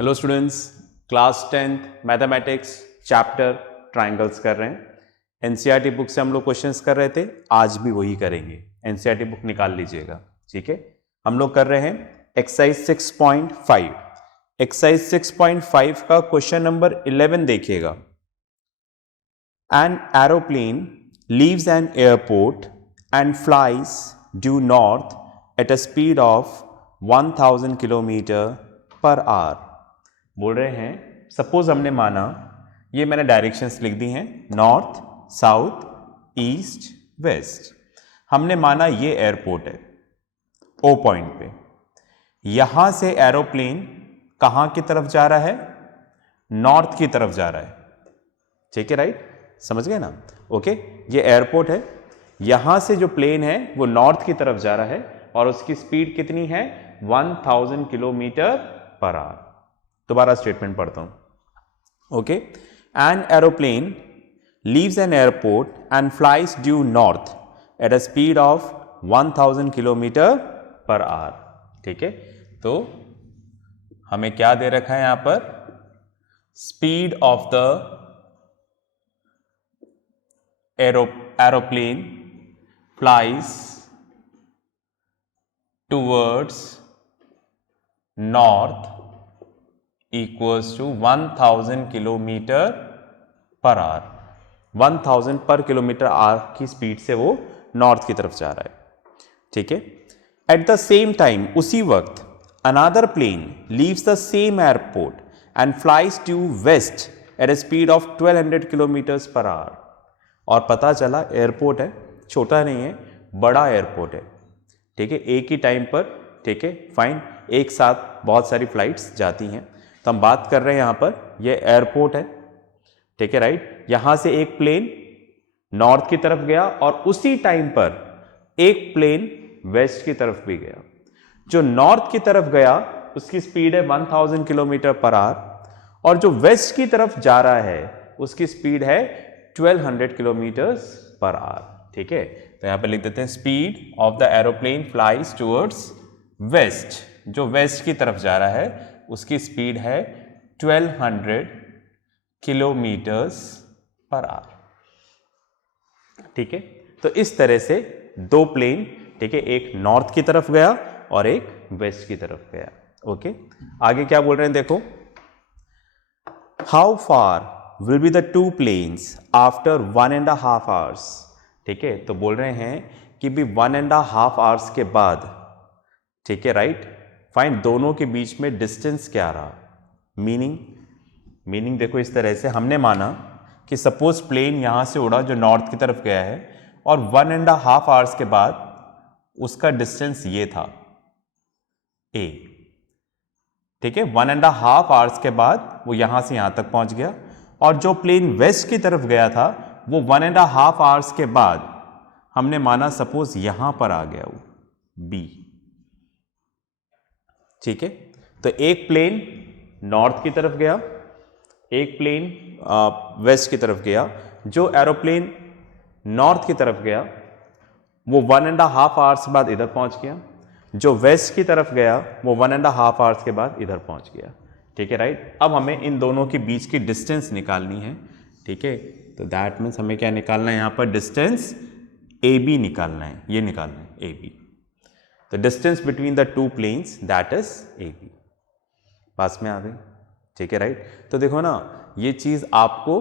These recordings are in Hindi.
Hello students, class 10th mathematics chapter triangles कर रहे हैं। एनसीईआरटी बुक से हम लोग क्वेश्चंस कर रहे थे, आज भी वही करेंगे। एनसीईआरटी बुक निकाल लीजिएगा, ठीक है। हम लोग कर रहे हैं एक्सरसाइज 6.5। एक्सरसाइज 6.5 का क्वेश्चन नंबर 11 देखिएगा। An aeroplane leaves an airport and flies due north at a speed of 1000 kilometre per our. बोल रहे हैं सपोज हमने माना, ये मैंने डायरेक्शंस लिख दी हैं, नॉर्थ, साउथ, ईस्ट, वेस्ट। हमने माना ये एयरपोर्ट है ओ पॉइंट पे। यहां से एरोप्लेन कहां की तरफ जा रहा है? नॉर्थ की तरफ जा रहा है, ठीक है, राइट, समझ गए ना? ओके, ये एयरपोर्ट है, यहां से जो प्लेन है वो नॉर्थ की तरफ जा रहा है और उसकी स्पीड कितनी है? 1000 किलोमीटर पर आवर। दोबारा स्टेटमेंट पढ़ता हूं। Okay, an aeroplane leaves an airport and flies due north at a speed of 1000 kilometre per our. ठीक है, तो हमें क्या दे रखा है यहां पर? Speed of the aeroplane flies towards north equals to 1000 kilometre per hour. 1000 per kilometre our की स्पीड से वो नॉर्थ की तरफ जा रहा है, ठीक है। एट द सेम टाइम, उसी वक्त, another plane leaves the same airport and flies to west at a speed of 1200 kilometres per hour. और पता चला एयरपोर्ट है, छोटा नहीं है, बड़ा एयरपोर्ट है, ठीक है, एक ही टाइम पर, ठीक है, फाइन, एक साथ बहुत सारी फ्लाइट्स जाती हैं। तो हम बात कर रहे हैं यहां पर, ये एयरपोर्ट है, ठीक है, राइट। यहां से एक प्लेन नॉर्थ की तरफ गया और उसी टाइम पर एक प्लेन वेस्ट की तरफ भी गया। जो नॉर्थ की तरफ गया उसकी स्पीड है 1000 किलोमीटर पर आवर और जो वेस्ट की तरफ जा रहा है उसकी स्पीड है 1200 किलोमीटर्स पर आवर, ठीक है। तो यहां पर लिख देते हैं speed of the aeroplane flies towards waste. जो वेस्ट की तरफ जा रहा है उसकी स्पीड है 1200 किलोमीटर्स पर आवर, ठीक है। तो इस तरह से दो प्लेन, ठीक है, एक नॉर्थ की तरफ गया और एक वेस्ट की तरफ गया। ओके, आगे क्या बोल रहे हैं देखो। How far will be the two planes after 1.5 hours. ठीक है, तो बोल रहे हैं कि भी 1.5 आवर्स के बाद, ठीक है, राइट, फाइन, दोनों के बीच में डिस्टेंस क्या रहा? मीनिंग देखो इस तरह से, हमने माना कि सपोज प्लेन यहां से उड़ा जो नॉर्थ की तरफ गया है और 1.5 आवर्स के बाद उसका डिस्टेंस ये था ए, ठीक है। 1.5 आवर्स के बाद वो यहां से यहां तक पहुंच गया और जो प्लेन वेस्ट की तरफ गया था वो 1.5 आवर्स के बाद हमने माना सपोज यहां पर आ गया वो बी, ठीक है। तो एक प्लेन नॉर्थ की तरफ गया, एक प्लेन वेस्ट की तरफ गया। जो एरोप्लेन नॉर्थ की तरफ गया वो 1.5 आवर्स बाद इधर पहुंच गया, जो वेस्ट की तरफ गया वो 1.5 आवर्स के बाद इधर पहुंच गया, ठीक है, राइट। अब हमें इन दोनों के बीच की डिस्टेंस निकालनी है, ठीक है। तो दैट मीन्स हमें क्या निकालना है यहां पर? डिस्टेंस ए बी निकालना है, ये निकालना है ए बी। तो distance between the two planes that is A B. पास में आ गई, ठीक है, राइट। तो देखो ना, ये चीज आपको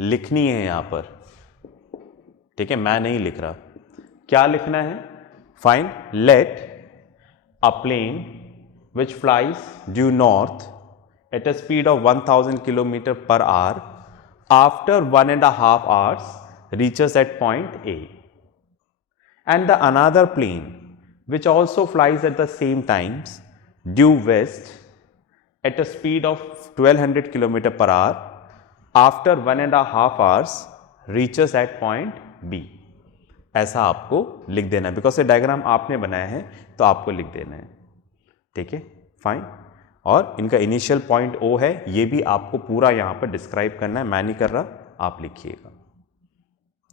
लिखनी है यहां पर, ठीक है, मैं नहीं लिख रहा। क्या लिखना है? Fine, let a plane which flies due north at a speed of 1000 kilometre per hour after 1.5 hours reaches at point A and the another plane which also flies at the same times due west at a speed of 1200 km per hour after 1.5 hours reaches at point B। ऐसा आपको लिख देना है, बिकॉज ये डायग्राम आपने बनाया है तो आपको लिख देना है, ठीक है, फाइन। और इनका इनिशियल पॉइंट O है, ये भी आपको पूरा यहां पर डिस्क्राइब करना है, मैं नहीं कर रहा, आप लिखिएगा,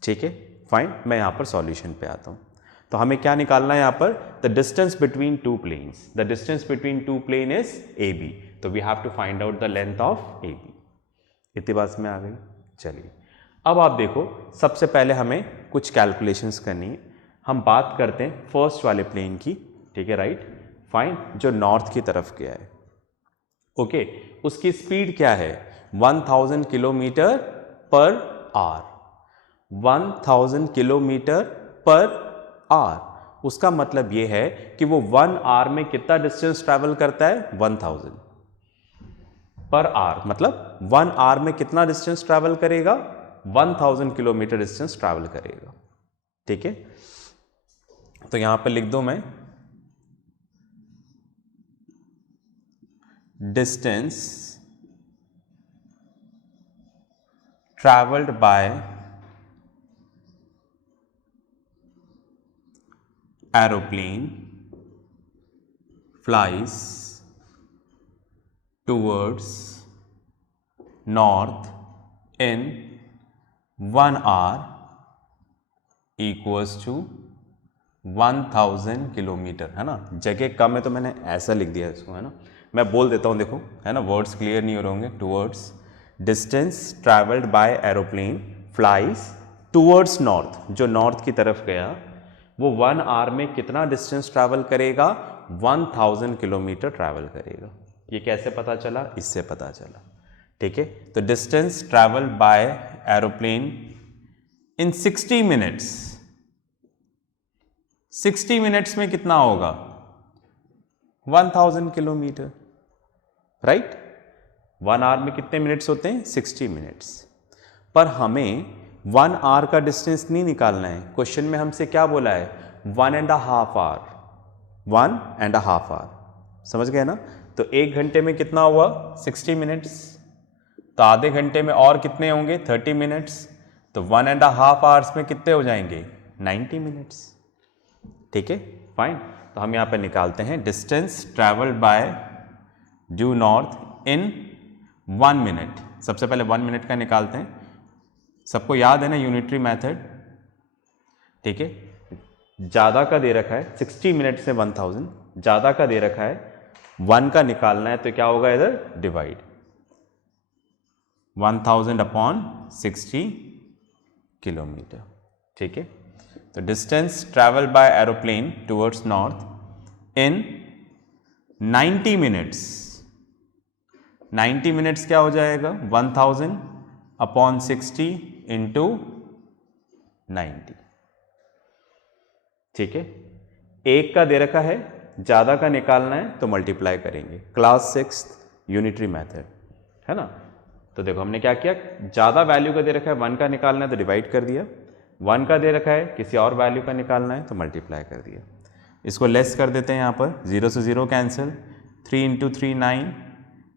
ठीक है, फाइन। मैं यहां पर सॉल्यूशन पे आता हूं। तो हमें क्या निकालना है यहां पर? The distance between two planes. The distance between two plane is A B. तो we have to find out the length of A B. इतनी बात में आ गई। चलिए अब आप देखो, सबसे पहले हमें कुछ कैलकुलेशंस करनी है। हम बात करते हैं फर्स्ट वाले प्लेन की, ठीक है, राइट। फाइन, जो नॉर्थ की तरफ गया है, ओके, उसकी स्पीड क्या है, 1000 kilometre per hour. 1000 kilometre per our, उसका मतलब ये है कि वो 1 आवर में कितना डिस्टेंस ट्रैवल करता है, 1000 पर आवर, मतलब 1 आवर में कितना डिस्टेंस ट्रैवल करेगा, 1000 किलोमीटर डिस्टेंस ट्रैवल करेगा, ठीक है। तो यहां पर लिख दो मैं, distance travelled by aeroplane flies towards north in 1 hour equals to 1000 kilometre, है ना। जगह कम है तो मैंने ऐसा लिख दिया इसको, है ना। मैं बोल देता हूँ, देखो, है ना, वर्ड्स क्लियर नहीं हो रहे होंगे। Towards, distance travelled by aeroplane flies towards north, जो नॉर्थ की तरफ गया, वो 1 आवर में कितना डिस्टेंस ट्रैवल करेगा, 1000 किलोमीटर ट्रैवल करेगा। ये कैसे पता चला, इससे पता चला, ठीक है। तो distance travelled by aeroplane in 60 minutes, 60 minutes में कितना होगा, 1000 किलोमीटर, राइट। 1 आवर में कितने मिनट्स होते हैं, 60 मिनट्स। पर हमें 1 आवर का डिस्टेंस नहीं निकालना है। क्वेश्चन में हमसे क्या बोला है, 1.5 आवर, 1.5 आवर, समझ गए ना। तो 1 घंटे में कितना हुआ, 60 मिनट्स। तो आधे घंटे में और कितने होंगे, 30 मिनट्स। तो 1.5 आवर्स में कितने हो जाएंगे, 90 मिनट्स, ठीक है, फाइन। तो हम यहाँ पे निकालते हैं distance travelled bye due north in 1 minute. सबसे पहले 1 मिनट का निकालते हैं। सबको याद है ना यूनिटरी मेथड, ठीक है। ज़्यादा का दे रखा है 60 मिनट से 1000, ज़्यादा का दे रखा है 1 का निकालना है, तो क्या होगा इधर, डिवाइड 1000 अपॉन 60 किलोमीटर, ठीक है। तो distance travel by aeroplane towards north in 90 minutes, 90 minutes क्या हो जाएगा, 1000 अपॉन 60 इंटू 90, ठीक है। एक का दे रखा है, ज़्यादा का निकालना है तो मल्टीप्लाई करेंगे। क्लास 6 यूनिटरी मेथड, है ना। तो देखो हमने क्या किया, ज़्यादा वैल्यू का दे रखा है 1 का निकालना है तो डिवाइड कर दिया, 1 का दे रखा है किसी और वैल्यू का निकालना है तो मल्टीप्लाई कर दिया। इसको लेस कर देते हैं, यहाँ पर 0 से 0 कैंसिल, 3 इंटू 3 9,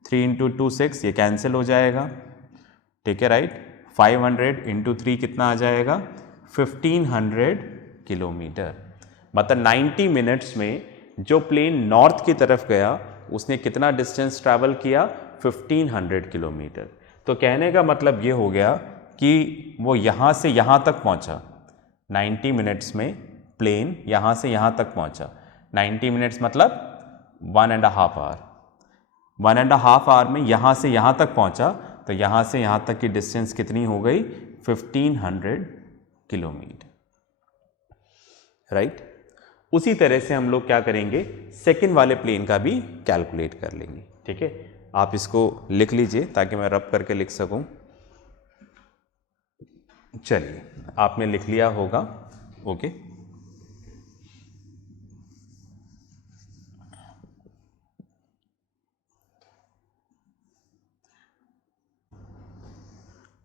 3 इंटू 2 6, ये कैंसिल हो जाएगा, ठीक है, राइट। 500 इंटू 3 कितना आ जाएगा, 1500 किलोमीटर। मतलब 90 मिनट्स में जो प्लेन नॉर्थ की तरफ गया उसने कितना डिस्टेंस ट्रैवल किया, 1500 किलोमीटर। तो कहने का मतलब ये हो गया कि वो यहाँ से यहाँ तक पहुँचा, 90 मिनट्स में प्लेन यहाँ से यहाँ तक पहुँचा। 90 मिनट्स मतलब 1.5 आवर, 1.5 आवर में यहाँ से यहाँ तक पहुँचा, तो यहाँ से यहाँ तक की डिस्टेंस कितनी हो गई, 1500 किलोमीटर, राइट। उसी तरह से हम लोग क्या करेंगे, सेकंड वाले प्लेन का भी कैलकुलेट कर लेंगे, ठीक है। आप इसको लिख लीजिए ताकि मैं रब करके लिख सकूं। चलिए, आपने लिख लिया होगा, ओके।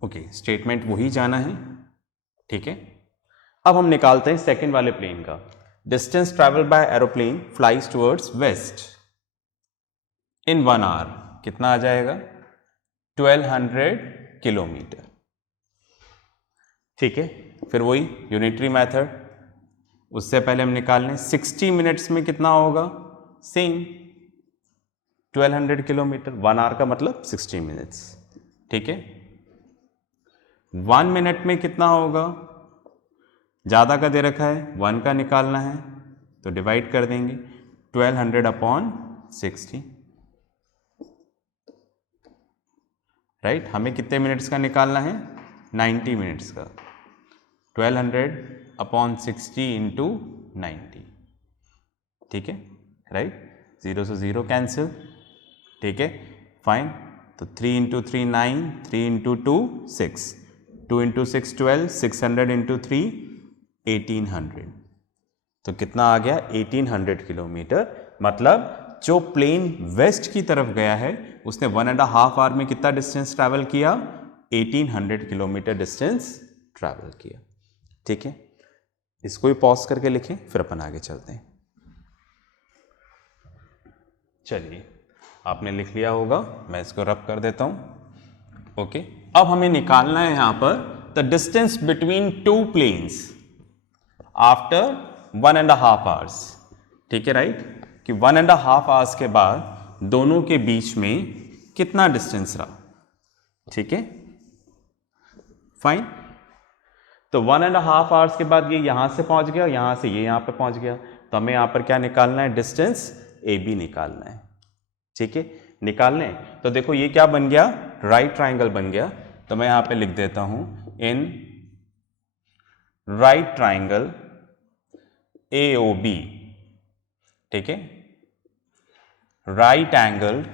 ओके, स्टेटमेंट वही जाना है, ठीक है। अब हम निकालते हैं सेकंड वाले प्लेन का। Distance travel by aeroplane flies towards west in 1 hour, कितना आ जाएगा, 1200 किलोमीटर, ठीक है। फिर वही यूनिटरी मेथड, उससे पहले हम निकाल लें 60 मिनट्स में कितना होगा, सेम 1200 किलोमीटर, 1 आवर का मतलब 60 मिनट्स, ठीक है। 1 मिनट में कितना होगा, ज़्यादा का दे रखा है 1 का निकालना है तो डिवाइड कर देंगे 1200 अपॉन 60, राइट। हमें कितने मिनट्स का निकालना है? 90 मिनट्स का। 1200/60 इंटू 90, ठीक है, राइट। 0 से 0 कैंसिल, ठीक है, फाइन। तो 3 इंटू 3 9, 3 इंटू 2 6, 2 इंटू 6 12, 600 इंटू 3 1800। तो कितना आ गया? 1800 किलोमीटर। मतलब जो प्लेन वेस्ट की तरफ गया है उसने 1.5 आवर में कितना डिस्टेंस ट्रैवल किया? 1800 किलोमीटर डिस्टेंस ट्रैवल किया, ठीक है। इसको भी पॉज करके लिखें, फिर अपन आगे चलते हैं। चलिए, आपने लिख लिया होगा, मैं इसको रब कर देता हूं। ओके, अब हमें निकालना है यहां पर the distance between two planes after 1.5 hours, ठीक है, राइट। कि 1.5 आवर्स के बाद दोनों के बीच में कितना डिस्टेंस रहा, ठीक है, फाइन। तो 1.5 आवर्स के बाद ये यहां से पहुंच गया, यहां से ये यहां पे पहुंच गया। तो हमें यहां पर क्या निकालना है? डिस्टेंस ए बी निकालना है, ठीक है। निकालने तो देखो ये क्या बन गया? राइट ट्राइंगल बन गया। तो मैं यहां पे लिख देता हूं, इन राइट ट्राइंगल AOB, ठीक है, राइट एंगल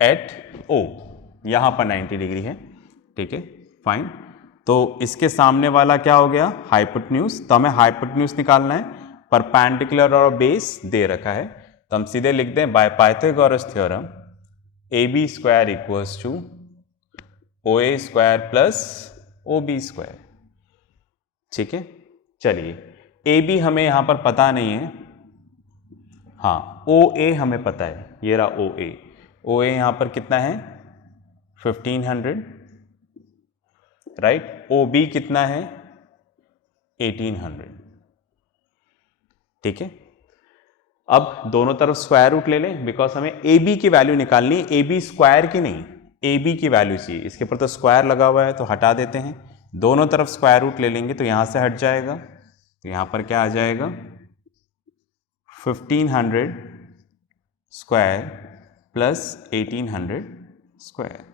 एट O, यहां पर 90 डिग्री है, ठीक है, फाइन। तो इसके सामने वाला क्या हो गया? हाइपोटेन्यूज। तो हमें हाइपोटेन्यूज निकालना है, परपेंडिकुलर और बेस दे रखा है। तो हम सीधे लिख दें by Pythagoras theorem AB square equals to OA square plus OB square, ठीक है। चलिए, AB हमें यहां पर पता नहीं है, हाँ OA हमें पता है, ये रहा OA। OA यहां पर कितना है? 1500, राइट। OB कितना है? 1800, ठीक है। अब दोनों तरफ स्क्वायर रूट ले लें, बिकॉज हमें AB की वैल्यू निकालनी है, AB स्क्वायर की नहीं, AB की वैल्यू चाहिए। इसके ऊपर तो स्क्वायर लगा हुआ है तो हटा देते हैं, दोनों तरफ स्क्वायर रूट ले लेंगे तो यहां से हट जाएगा। तो यहां पर क्या आ जाएगा? 1500 square plus 1800 square,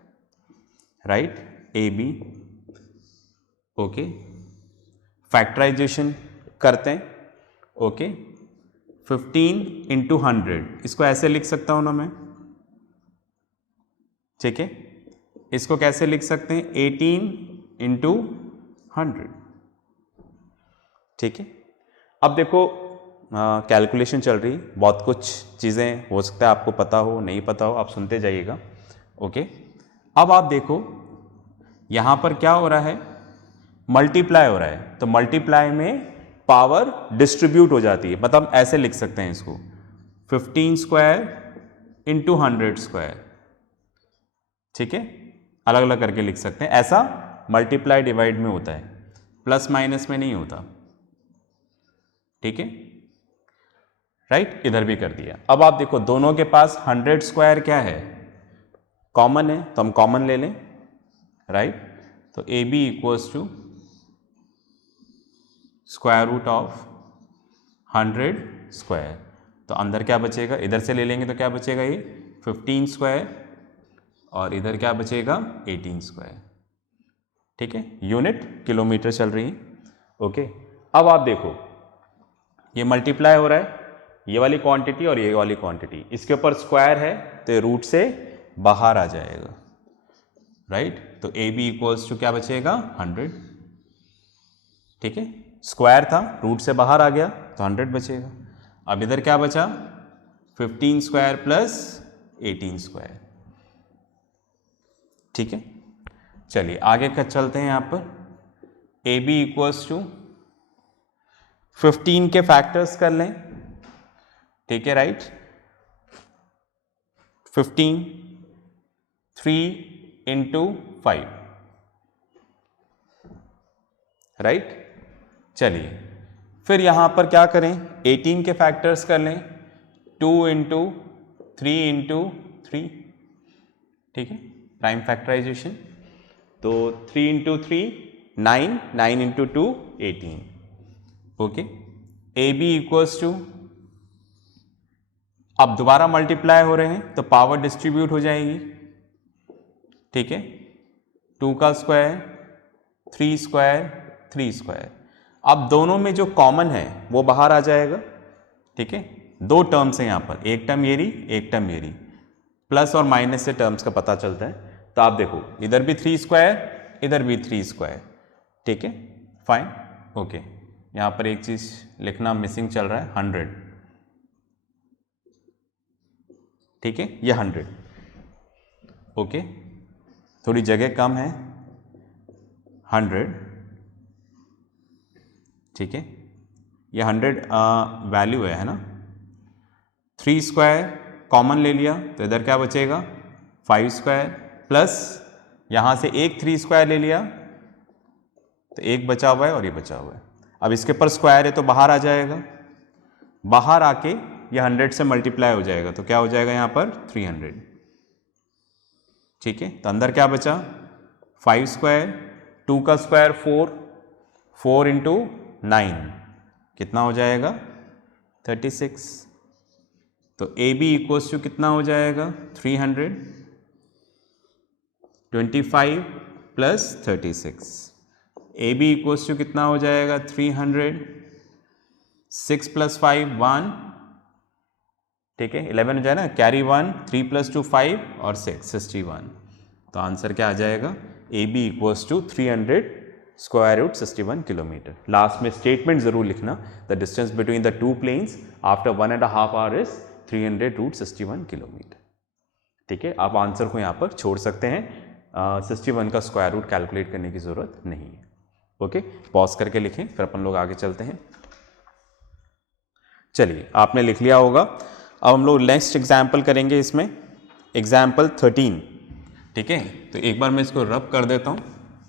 right. AB, okay, factorisation करते हैं, ओके। 15 इंटू 100, इसको ऐसे लिख सकता हूं ना मैं, ठीक है। इसको कैसे लिख सकते हैं? 18 इंटू 100, ठीक है। अब देखो कैलकुलेशन चल रही, बहुत कुछ चीज़ें हो सकता है आपको पता हो, नहीं पता हो, आप सुनते जाइएगा, ओके। अब आप देखो यहां पर क्या हो रहा है? मल्टीप्लाई हो रहा है। तो मल्टीप्लाई में पावर डिस्ट्रीब्यूट हो जाती है, मतलब ऐसे लिख सकते हैं इसको, 15 स्क्वायर इंटू 100 स्क्वायर, ठीक है, अलग अलग करके लिख सकते हैं। ऐसा मल्टीप्लाई डिवाइड में होता है, प्लस माइनस में नहीं होता, ठीक है, राइट। इधर भी कर दिया। अब आप देखो दोनों के पास 100 स्क्वायर क्या है? कॉमन है, तो हम कॉमन ले लें, राइट। तो AB equals to square root of 100 square. तो अंदर क्या बचेगा? इधर से ले लेंगे तो क्या बचेगा? ये 15 स्क्वायर, और इधर क्या बचेगा? 18 स्क्वायर, ठीक है। यूनिट किलोमीटर चल रही है, ओके। अब आप देखो ये मल्टीप्लाई हो रहा है, ये वाली क्वांटिटी और ये वाली क्वांटिटी, इसके ऊपर स्क्वायर है तो ये रूट से बाहर आ जाएगा, राइट। तो AB इक्वल्स टू क्या बचेगा? 100, ठीक है। स्क्वायर था, रूट से बाहर आ गया तो 100 बचेगा। अब इधर क्या बचा? 15 स्क्वायर प्लस 18 स्क्वायर, ठीक है। चलिए आगे का चलते हैं। यहां पर AB इक्वल्स टू 15 के फैक्टर्स कर लें, ठीक है, राइट। 15 3 into 5, right. चलिए फिर यहां पर क्या करें? 18 के फैक्टर्स कर लें, 2 इंटू 3 इंटू 3, ठीक है, प्राइम फैक्टराइजेशन। तो 3 into 3 9, 9 into 2 18, okay. AB equals to, अब दोबारा मल्टीप्लाई हो रहे हैं तो पावर डिस्ट्रीब्यूट हो जाएगी, ठीक है, 2 का स्क्वायर, 3 स्क्वायर, 3 स्क्वायर। अब दोनों में जो कॉमन है वो बाहर आ जाएगा। ठीक है, दो टर्म्स हैं यहाँ पर, एक टर्म ये रही, एक टर्म ये रही, प्लस और माइनस से टर्म्स का पता चलता है। तो आप देखो इधर भी 3 स्क्वायर, इधर भी 3 स्क्वायर। ठीक है, फाइन, ओके। यहाँ पर एक चीज लिखना मिसिंग चल रहा है, 100। ठीक है, ये 100, ओके, थोड़ी जगह कम है, 100। ठीक है, ये 100 वैल्यू है ना। 3 स्क्वायर कॉमन ले लिया तो इधर क्या बचेगा, 5 स्क्वायर, प्लस यहाँ से एक 3 स्क्वायर ले लिया तो एक बचा हुआ है और ये बचा हुआ है। अब इसके पर स्क्वायर है तो बाहर आ जाएगा, बाहर आके ये 100 से मल्टीप्लाई हो जाएगा तो क्या हो जाएगा यहाँ पर 300। ठीक है, तो अंदर क्या बचा, 5 स्क्वायर, 2 का स्क्वायर 4, 4 इंटू 9 कितना हो जाएगा 36। तो ए बी इक्वल्स टू कितना हो जाएगा 300, 25 plus 36। A B equals to कितना हो जाएगा 300, 6 प्लस 5 1, ठीक है 11 हो जाए ना, कैरी 1, 3 प्लस 2 5 और 6 61। तो आंसर क्या आ जाएगा, A B equals to 300 square root 61 kilometre. Last में स्टेटमेंट जरूर लिखना, the distance between the two planes after 1.5 hour is 300 root 61 kilometre. ठीक है, आप आंसर को यहाँ पर छोड़ सकते हैं, 61 का स्क्वायर रूट कैलकुलेट करने की जरूरत नहीं है। ओके, पॉज करके लिखें, फिर अपन लोग आगे चलते हैं। चलिए, आपने लिख लिया होगा। अब हम लोग नेक्स्ट एग्जाम्पल करेंगे, इसमें एग्जाम्पल 13। ठीक है, तो एक बार मैं इसको रब कर देता हूँ,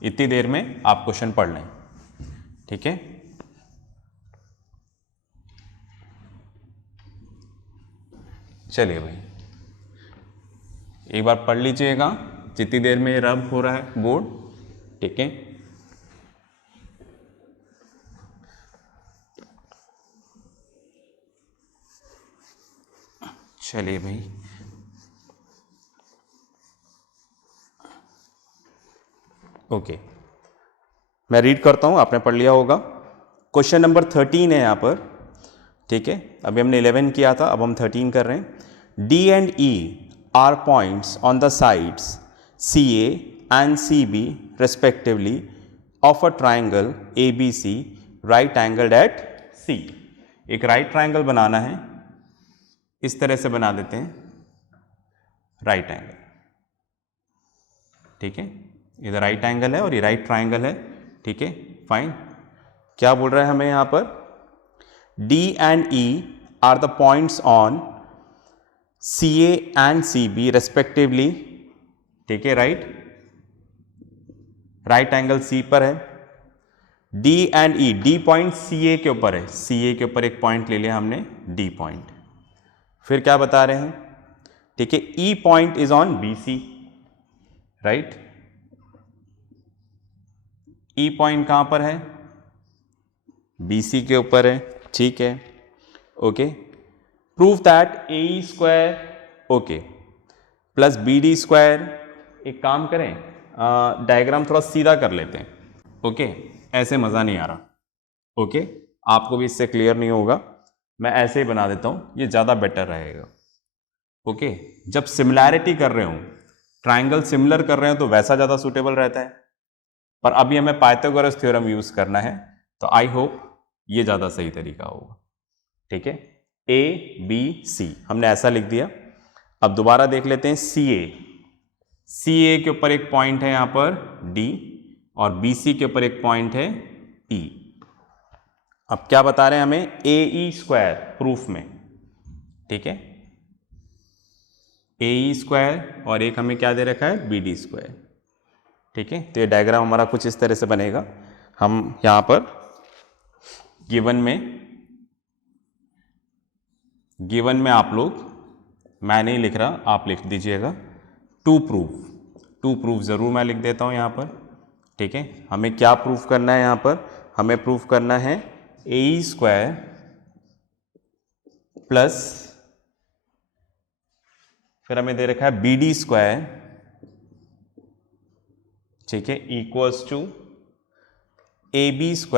इतनी देर में आप क्वेश्चन पढ़ लें। ठीक है, चलिए भाई एक बार पढ़ लीजिएगा जितनी देर में रब हो रहा है बोर्ड। ठीक है, चलिए भाई, ओके, मैं रीड करता हूं, आपने पढ़ लिया होगा। क्वेश्चन नंबर 13 है यहाँ पर। ठीक है, अभी हमने 11 किया था, अब हम 13 कर रहे हैं। D and E are points on the sides C A and C B respectively of a triangle A B C right angled at C. एक राइट ट्राइंगल बनाना है, इस तरह से बना देते हैं, राइट एंगल। ठीक है, इधर राइट एंगल है और ये राइट ट्राइंगल है। ठीक है, फाइन। क्या बोल रहा है हमें यहां पर, D and E are the points on C A and C B respectively. ठीक है, राइट एंगल सी पर है। D and E, D point C A के ऊपर है, सी ए के ऊपर एक पॉइंट ले लिया हमने, डी पॉइंट। फिर क्या बता रहे हैं, ठीक है, E point is on B C, right. E point कहां पर है, बी सी के ऊपर है। ठीक है, okay. Prove that A square, okay, plus B D square. एक काम करें, डायग्राम थोड़ा सीधा कर लेते हैं। ओके, ऐसे मज़ा नहीं आ रहा। ओके, आपको भी इससे क्लियर नहीं होगा, मैं ऐसे ही बना देता हूँ, ये ज़्यादा बेटर रहेगा। ओके, जब सिमिलैरिटी कर रहे हो, ट्राइंगल सिमिलर कर रहे हो तो वैसा ज़्यादा सूटेबल रहता है, पर अभी हमें पाइथागोरस थ्योरम यूज़ करना है, तो आई होप ये ज़्यादा सही तरीका होगा। ठीक है, ए बी सी हमने ऐसा लिख दिया। अब दोबारा देख लेते हैं, सी ए, सी ए के ऊपर एक पॉइंट है यहां पर डी, और बी सी के ऊपर एक पॉइंट है ई। अब क्या बता रहे हैं हमें, ए ई स्क्वायर प्रूफ में। ठीक है, ए ई स्क्वायर और एक हमें क्या दे रखा है, बी डी स्क्वायर। ठीक है, तो ये डायग्राम हमारा कुछ इस तरह से बनेगा। हम यहां पर गिवन में आप लोग, मैं नहीं लिख रहा, आप लिख दीजिएगा, टू प्रूफ जरूर मैं लिख देता हूं यहां पर। ठीक है, हमें क्या प्रूफ करना है यहां पर, हमें प्रूफ करना है ए स्क्वायर प्लस, फिर हमें दे रखा है बी डी स्क्वायर ठीक है, equals to AB²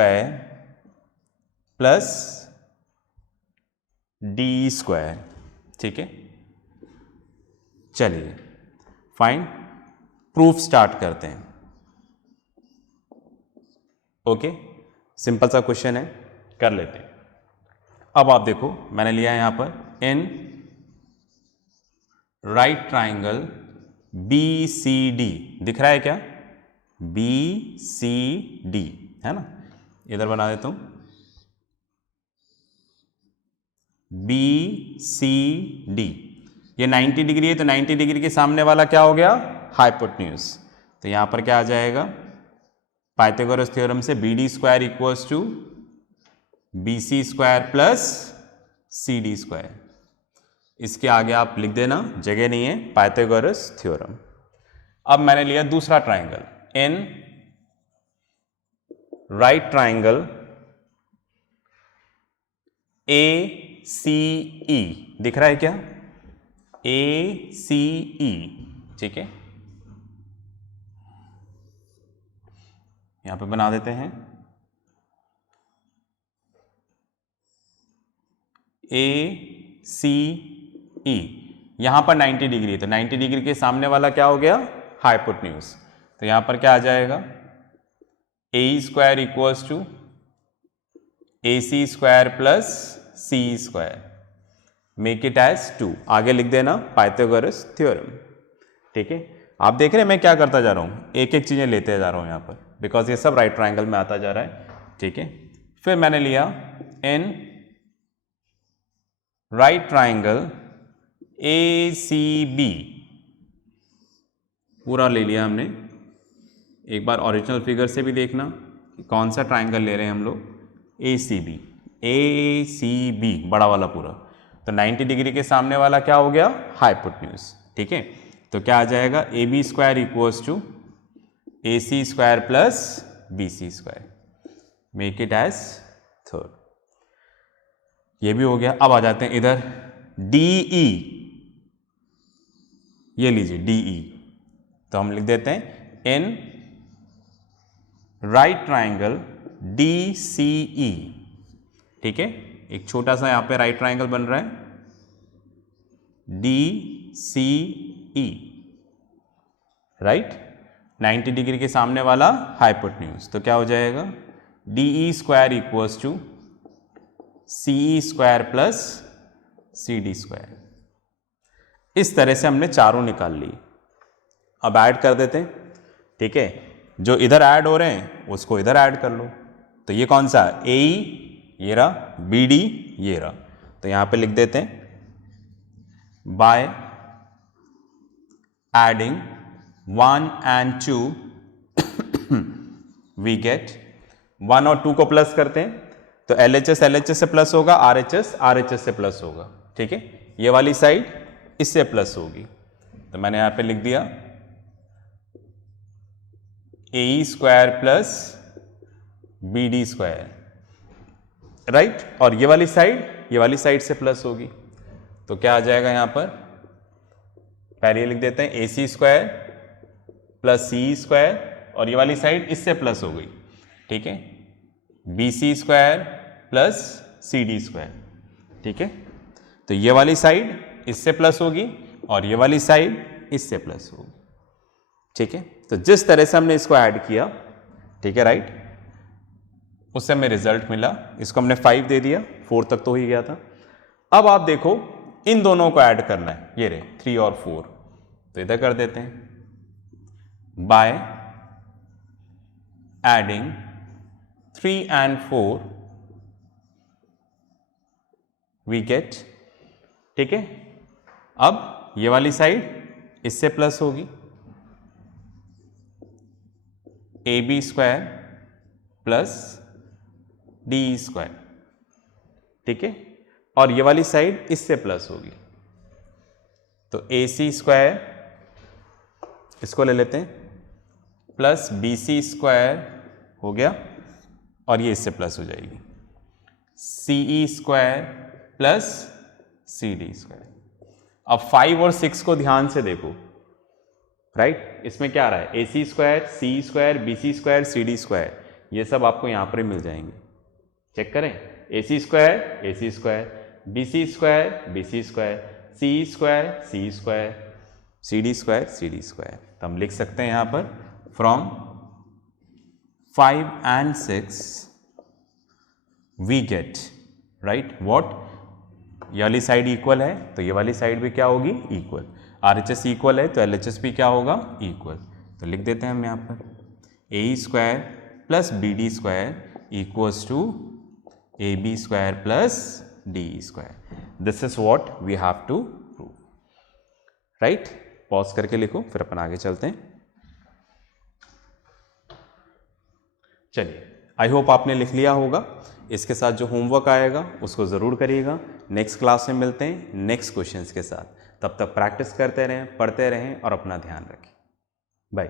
plus DE²। ठीक है, चलिए फाइन, प्रूफ स्टार्ट करते हैं। ओके, सिंपल सा क्वेश्चन है, कर लेते हैं। अब आप देखो, मैंने लिया है यहां पर इन राइट ट्राइंगल BCD, दिख रहा है क्या? BCD है ना, इधर बना देता हूं BCD। ये 90 डिग्री है, तो 90 डिग्री के सामने वाला क्या हो गया? हाइपोटेन्यूज। तो यहां पर क्या आ जाएगा? पाइथागोरस थ्योरम से BD² equals to BC² plus CD²। इसके आगे आप लिख देना, जगह नहीं है, पाइथागोरस थ्योरम। अब मैंने लिया दूसरा triangle, in right triangle ACE, दिख रहा है क्या? ACE, ठीक है, यहां पे बना देते हैं ACE। यहां पर 90 डिग्री है, तो 90 डिग्री के सामने वाला क्या हो गया? हाइपोटेन्यूज। तो यहां पर क्या आ जाएगा? AE² equals to AC² plus CE²। Make it as 2, आगे लिख देना पाइथागोरस थ्योरम। ठीक है, आप देख रहे हैं मैं क्या करता जा रहा हूं, एक एक चीजें लेते जा रहा हूं यहां पर, बिकॉज ये सब राइट ट्राइंगल में आता जा रहा है। ठीक है, फिर मैंने लिया इन राइट ट्राइंगल ACB, पूरा ले लिया हमने। एक बार ओरिजिनल फिगर से भी देखना कौन सा ट्राइंगल ले रहे हैं हम लोग, ACB बड़ा वाला पूरा। तो 90 डिग्री के सामने वाला क्या हो गया? हाइपोटेन्यूज। ठीक है, तो क्या आ जाएगा? AB² equals to AC² plus BC²। Make it as third, ये भी हो गया। अब आ जाते हैं इधर DE, ये लीजिए DE, तो हम लिख देते हैं इन राइट ट्राइंगल DCE। ठीक है, एक छोटा सा यहां पे राइट ट्राइंगल बन रहा है DCE, राइट, 90 डिग्री के सामने वाला हाइपोटेन्यूज। तो क्या हो जाएगा? DE² equals to CE² plus CD²। इस तरह से हमने चारों निकाल ली। अब ऐड कर देते हैं। ठीक है, जो इधर ऐड हो रहे हैं उसको इधर ऐड कर लो। तो ये कौन सा? AE, ये रहा, BD, ये रहा। तो यहां पे लिख देते हैं by adding 1 and 2 we get 1 और 2 को प्लस करते हैं, तो LHS LHS से प्लस होगा, RHS RHS से प्लस होगा। ठीक है, ये वाली साइड इससे प्लस होगी। तो मैंने यहां पे लिख दिया AE² प्लस BD², राइट, और ये वाली साइड से प्लस होगी। तो क्या आ जाएगा यहां पर? पहले लिख देते हैं AC² प्लस CE², और ये वाली साइड इससे प्लस हो गई। ठीक है, BC² प्लस CD²। ठीक है, तो ये वाली साइड इससे प्लस होगी और ये वाली साइड इससे प्लस होगी। ठीक है, तो जिस तरह से हमने इसको ऐड किया, ठीक है, राइट, उससे हमें रिजल्ट मिला। इसको हमने 5 दे दिया, 4 तक तो ही गया था। अब आप देखो इन दोनों को ऐड करना है, ये रहे 3 और 4, तो इधर कर देते हैं by adding 3 and 4 we get. ठीक है, अब ये वाली साइड इससे प्लस होगी, AB² प्लस DE²। ठीक है, और ये वाली साइड इससे प्लस होगी, तो AC² इसको ले लेते हैं प्लस BC² हो गया, और ये इससे प्लस हो जाएगी CE² प्लस CD²। अब 5 और 6 को ध्यान से देखो, राइट। इसमें क्या आ रहा है, AC square, C square, BC square, CD square, ये सब आपको यहाँ पर मिल जाएंगे। चेक करें, AC square, AC square, BC square, BC square, C square, C square, CD square, CD square. तो हम लिख सकते हैं यहाँ पर from 5 and 6 we get, right what, ये वाली साइड इक्वल है तो ये वाली साइड भी क्या होगी, इक्वल। RHS इक्वल है तो LHS भी क्या होगा, इक्वल। तो लिख देते हैं हम यहाँ पर AE square plus BD square equals to AB square plus DE square. This is what we have to prove, right. Pause करके लिखो, फिर अपन आगे चलते हैं। चलिए, आई होप आपने लिख लिया होगा। इसके साथ जो होमवर्क आएगा उसको ज़रूर करिएगा। नेक्स्ट क्लास में मिलते हैं नेक्स्ट क्वेश्चंस के साथ। तब तक प्रैक्टिस करते रहें, पढ़ते रहें और अपना ध्यान रखें। बाय।